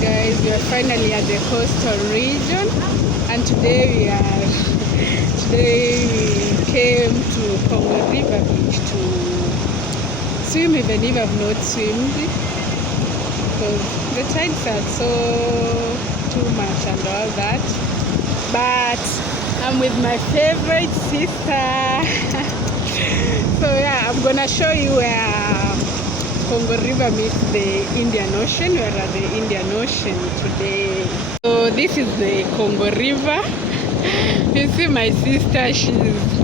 guys, we are finally at the coastal region, and today we came to Congo River Beach to swim, even if I've not swimmed, because the tides are so too much and all that. But I'm with my favorite sister. So yeah, I'm gonna show you where Congo River meets the Indian Ocean. We're at the Indian Ocean today. So this is the Congo River. You see my sister, she's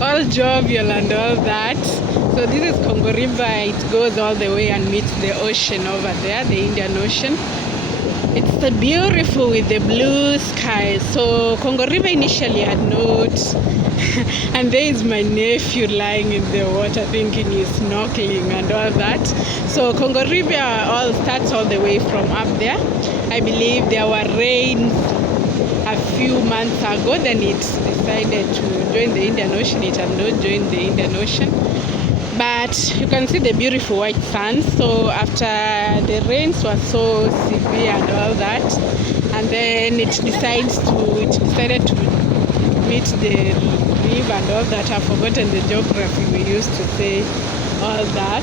all jovial and all that. So this is Congo River. It goes all the way and meets the ocean over there, the Indian Ocean. It's beautiful with the blue sky. So Congo River initially had not, and there is my nephew lying in the water thinking he's snorkeling and all that. So Congo River all starts all the way from up there. I believe there were rains a few months ago, then it decided to join the Indian Ocean. It had not joined the Indian Ocean. But you can see the beautiful white sand. So after the rains were so severe and all that, and then it decided to meet the river and all that. I've forgotten the geography we used to say all that.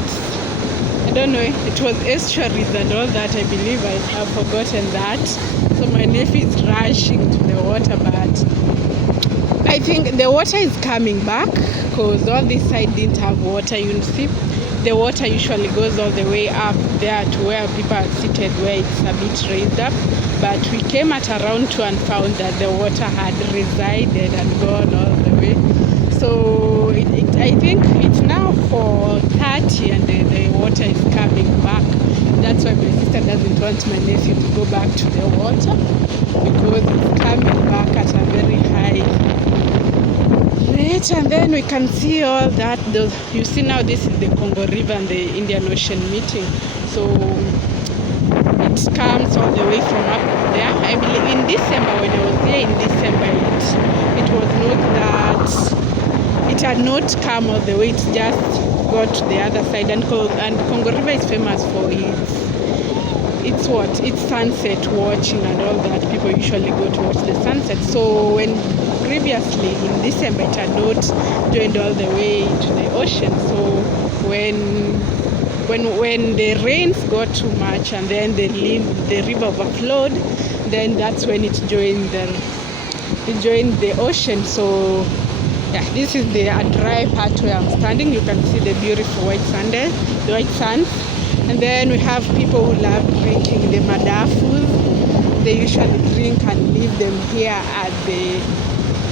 I don't know, it was estuaries and all that. I believe I've forgotten that. So my nephew is rushing to the water, but I think the water is coming back, because all this side didn't have water. You see, the water usually goes all the way up there to where people are seated, where it's a bit raised up. But we came at around 2 and found that the water had resided and gone all the way. So I think it's now 4:30 and the water is coming back. That's why my sister doesn't want my nephew to go back to the water, because it's coming back at a very high rate. And then we can see all that. You see now, this is the Congo River and the Indian Ocean meeting. So it comes all the way from up there. I believe in December, when I was here in December, it was not that, it had not come all the way. It just got to the other side. And Congo River is famous for it's sunset watching and all that. People usually go to watch the sunset. So when previously in December it had not joined all the way to the ocean. So when the rains got too much and then the river overflowed, then that's when it joined the ocean. So yeah, this is the dry part where I'm standing. You can see the beautiful white sand. And then we have people who love drinking the madafus. They usually drink and leave them here at the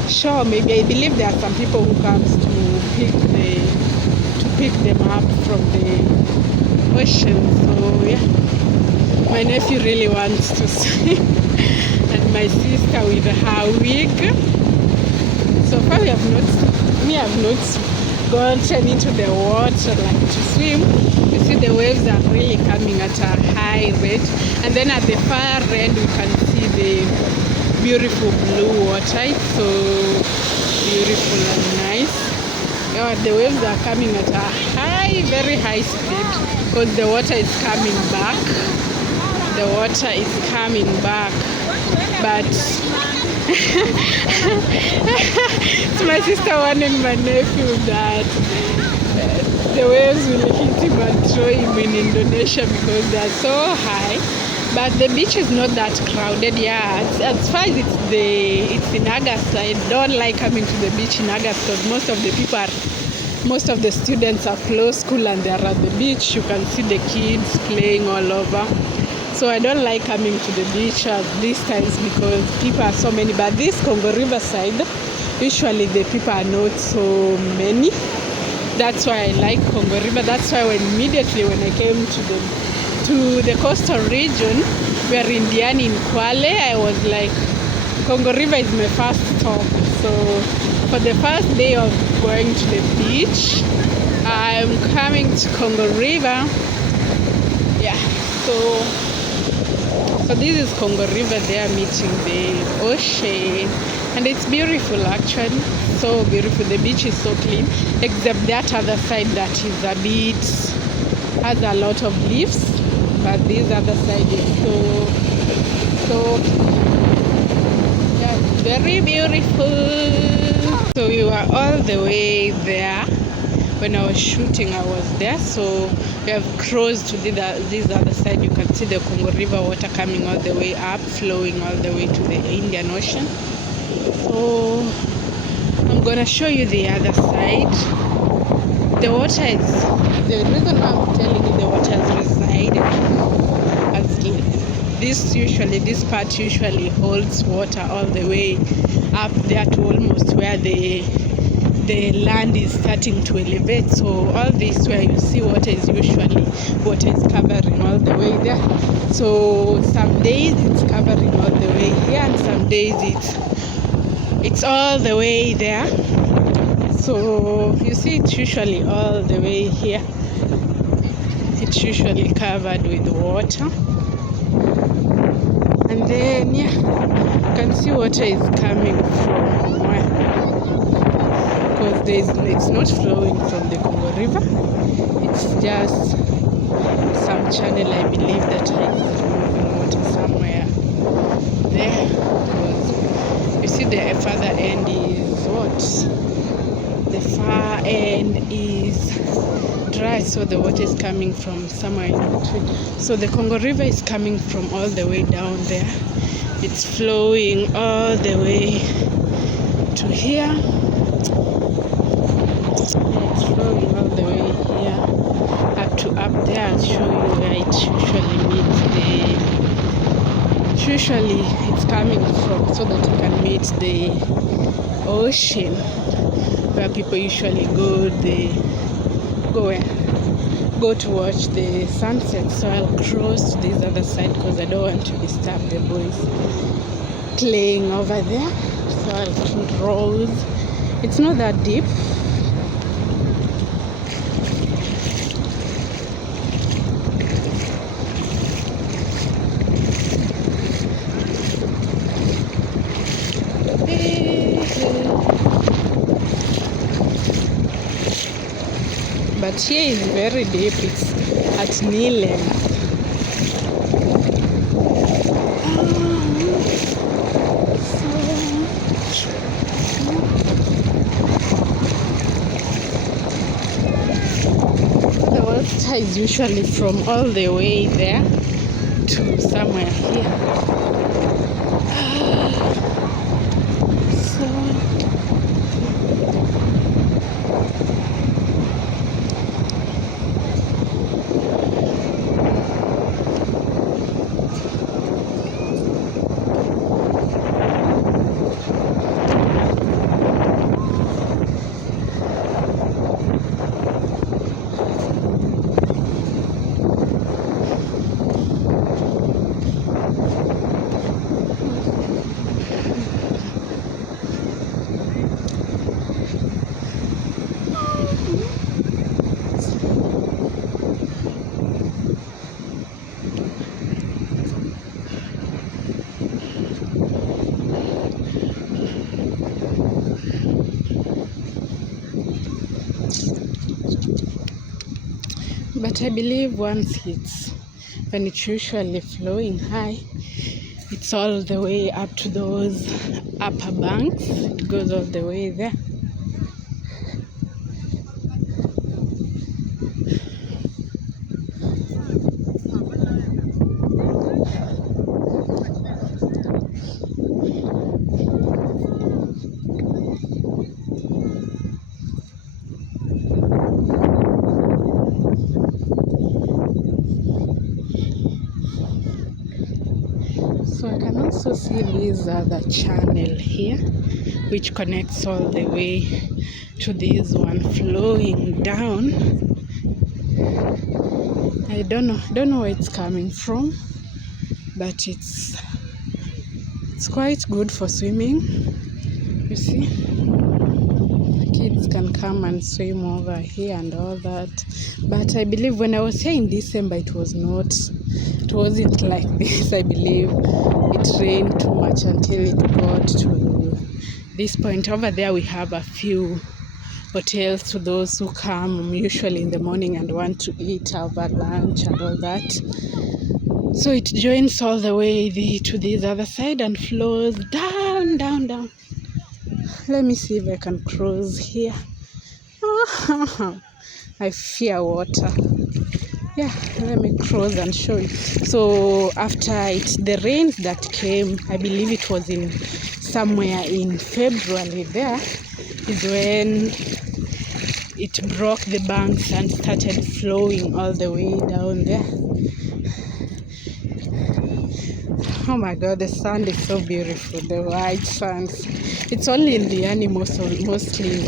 shore. Maybe I believe there are some people who comes to pick them up from the ocean. So yeah, my nephew really wants to swim, and my sister with her wig. So far I have not gotten into the water like to swim. You see the waves are really coming at a high rate, and then at the far end we can see the beautiful blue water. It's so beautiful and nice. Yeah, the waves are coming at a very high speed, because the water is coming back. The water is coming back, but it's my sister warning my nephew that the waves will hit him and throw him in Indonesia because they're so high. But the beach is not that crowded. Yeah, as far as it's in August, I don't like coming to the beach in August, because most of the students are closed school and they're at the beach. You can see the kids playing all over. So I don't like coming to the beach at these times because people are so many. But this Congo River side, usually the people are not so many. That's why I like Congo River. That's why immediately when I came to the coastal region, we are in Diani in Kwale, I was like, Congo River is my first stop. So for the first day of going to the beach, I'm coming to Congo River. Yeah, so this is Congo River. They are meeting the ocean, and it's beautiful actually, so beautiful. The beach is so clean, except that other side that is a bit, has a lot of leaves, but this other side is so very beautiful. So we were all the way there. When I was shooting, I was there. So we have crossed to this other side. You can see the Congo River water coming all the way up, flowing all the way to the Indian Ocean. So I'm gonna show you the other side. The water is, the reason why I'm telling you the water has resided as this part usually holds water all the way up there to almost where the land is starting to elevate. So all this where you see water is covering all the way there. So some days it's covering all the way here, and some days it's all the way there. So you see it's usually all the way here. It's usually covered with water. And then yeah, you can see water is coming from where? Because it's not flowing from the Congo River. It's just some channel, I believe, that is removing water somewhere there. Because you see the further end is what? The far end is dry, so the water is coming from somewhere in between. So the Congo River is coming from all the way down there. It's flowing all the way to here. It's flowing all the way here up there. I'll show you where it usually it's coming from, so that you can meet the ocean where people usually go to watch the sunset. So I'll cross to this other side because I don't want to disturb the boys playing over there. So I'll cross. It's not that deep. But here is very deep. It's at knee length. The water is usually from all the way there to somewhere here. But I believe when it's usually flowing high, it's all the way up to those upper banks. It goes all the way there. So I can also see this other channel here, which connects all the way to this one flowing down. I don't know where it's coming from, but it's quite good for swimming. You see, kids can come and swim over here and all that. But I believe when I was here in December, it wasn't like this. I believe it rained too much until it got to this point. Over there we have a few hotels to those who come usually in the morning and want to eat over lunch and all that. So it joins all the way to this other side and flows down, down, down. Let me see if I can cross here. I fear water. Yeah, let me cross and show you. So after the rains that came, I believe it was in somewhere in February, there is when it broke the banks and started flowing all the way down there. Oh my god, the sand is so beautiful, the white sand. It's only in Diani, mostly in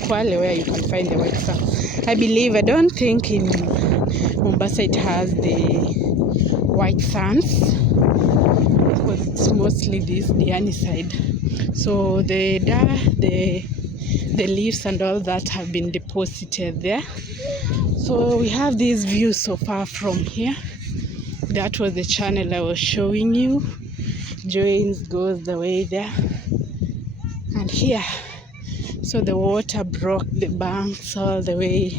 Kwale, where you can find the white sand. I don't think in Mombasa it has the white sands, because it's mostly this Diani side. So the leaves and all that have been deposited there. So we have this view so far from here. That was the channel I was showing you. Goes the way there, and here. So the water broke the banks all the way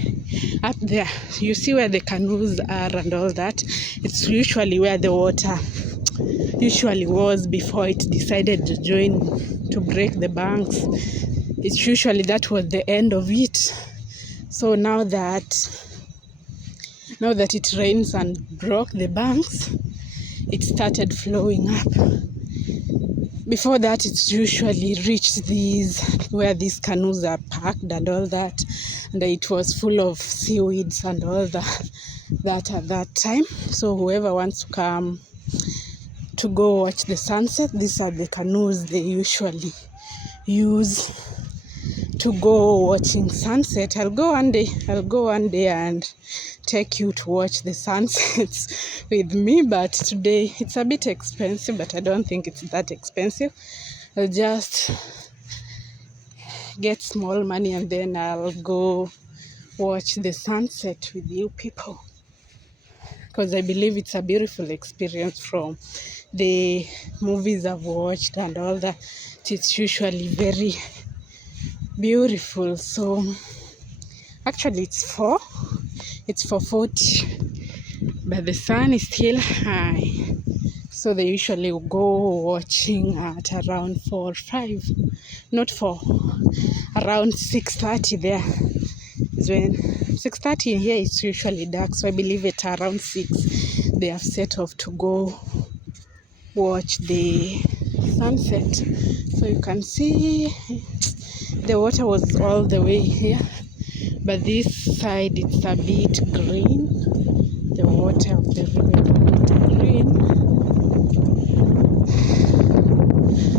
up there. You see where the canoes are and all that. It's usually where the water usually was before it decided to break the banks. It's usually that was the end of it. So now that it rains and broke the banks, it started flowing up. Before that, it's usually reached where these canoes are parked and all that, and it was full of seaweeds and all that at that time. So whoever wants to come to go watch the sunset, these are the canoes they usually use to go watching sunset. I'll go one day and take you to watch the sunsets with me, but today it's a bit expensive, but I don't think it's that expensive. I'll just get small money and then I'll go watch the sunset with you people, because I believe it's a beautiful experience. From the movies I've watched and all that, it's usually very beautiful. So actually it's 4:40, but the sun is still high, so they usually go watching at around 4 or 5, not 4, around 6:30. There is when 6:30 here, it's usually dark, so I believe at around 6 they have set off to go watch the sunset. So you can see the water was all the way here, but this side it's a bit green. The water of the river is a bit green.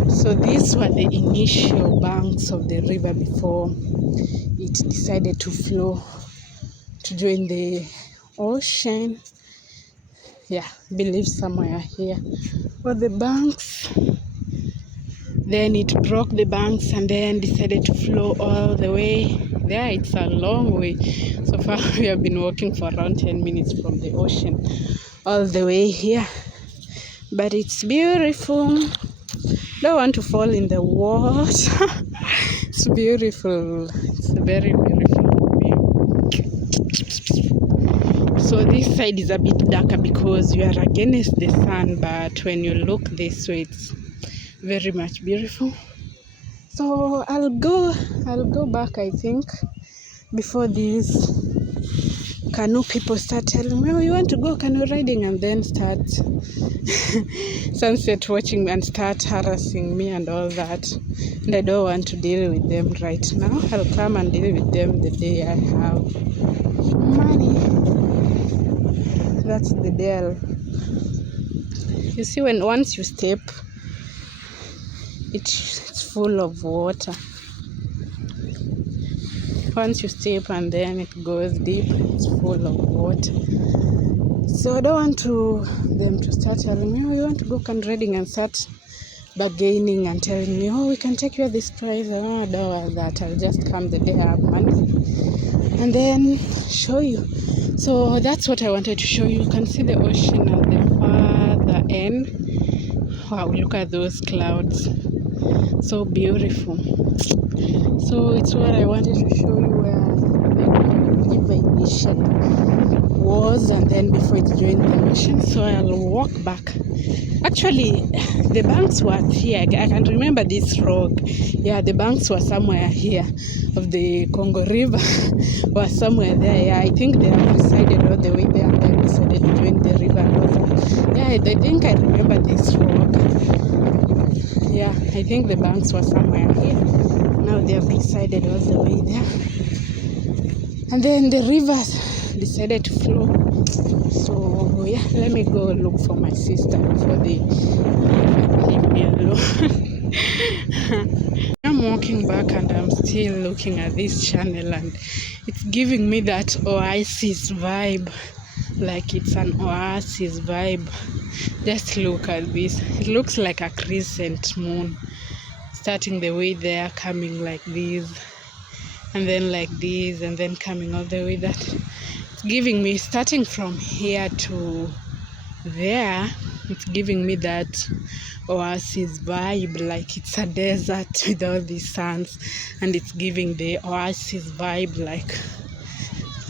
So these were the initial banks of the river before it decided to flow to join the ocean. Yeah, I believe somewhere here were the banks. Then it broke the banks and then decided to flow all the way there. It's a long way. So far we have been walking for around 10 minutes from the ocean all the way here. But it's beautiful. Don't want to fall in the water. It's beautiful. It's a very beautiful view. So this side is a bit darker because you are against the sun, but when you look this way, it's very much beautiful. So I'll go back, I think, before these canoe people start telling me, oh, you want to go canoe riding, and then start sunset watching and start harassing me and all that. And I don't want to deal with them right now. I'll come and deal with them the day I have money. That's the day you see, once you step, it's full of water. Once you step and then it goes deep, it's full of water. So I don't want them to start telling me, oh, you want to go canoe riding, and start bargaining and telling me, oh, we can take you at this price. Oh, I don't want that. I'll just come the day I have money and then show you. So that's what I wanted to show you. You can see the ocean at the farther end. Wow, look at those clouds. So beautiful. So it's what I wanted to show you, where the river initially was, and then before it joined the ocean. So I'll walk back. Actually, the banks were here. I can remember this rock. Yeah, the banks were somewhere here of the Congo River. Were somewhere there. Yeah, I think they have decided all the way there and then decided to join the river and all that. Yeah, I think I remember this rock. Yeah, I think the banks were somewhere here. Now they have decided all the way there. And then the rivers decided to flow. So yeah, let me go look for my sister before they leave me alone. I'm walking back and I'm still looking at this channel, and it's giving me that oasis vibe. Like it's an oasis vibe. Just look at this. It looks like a crescent moon. Starting the way there, coming like this, and then like this, and then coming all the way that. It's giving me, starting from here to there, it's giving me that oasis vibe, like it's a desert with all these sands, and it's giving the oasis vibe, like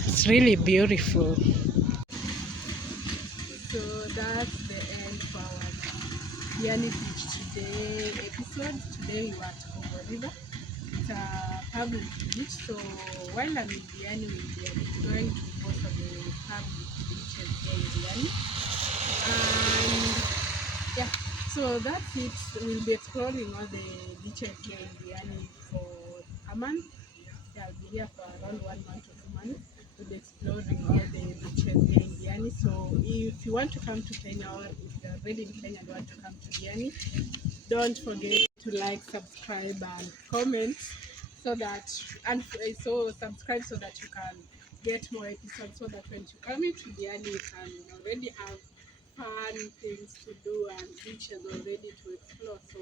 it's really beautiful. So that's the end for our Diani Beach today episode. Today we were at Congo River. It's a public beach, so while I'm in Diani, we'll be going to most of the public beaches here in Diani. And yeah, so that's it. We'll be exploring all the beaches here in Diani for a month. Yeah, I'll be here for around 1 month or 2 months. We'll be exploring all the beaches here in Diani. So if you want to come to Kenya, or if you're already in Kenya and want to come to Diani, don't forget to like, subscribe, and comment, so that, and so subscribe so that you can get more episodes, so that when you come into Diani, you can already have fun things to do and beaches already to explore. So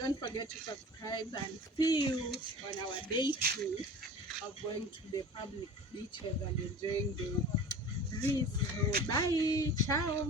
don't forget to subscribe, and see you on our day 2 of going to the public beaches and enjoying the breeze. So bye, ciao.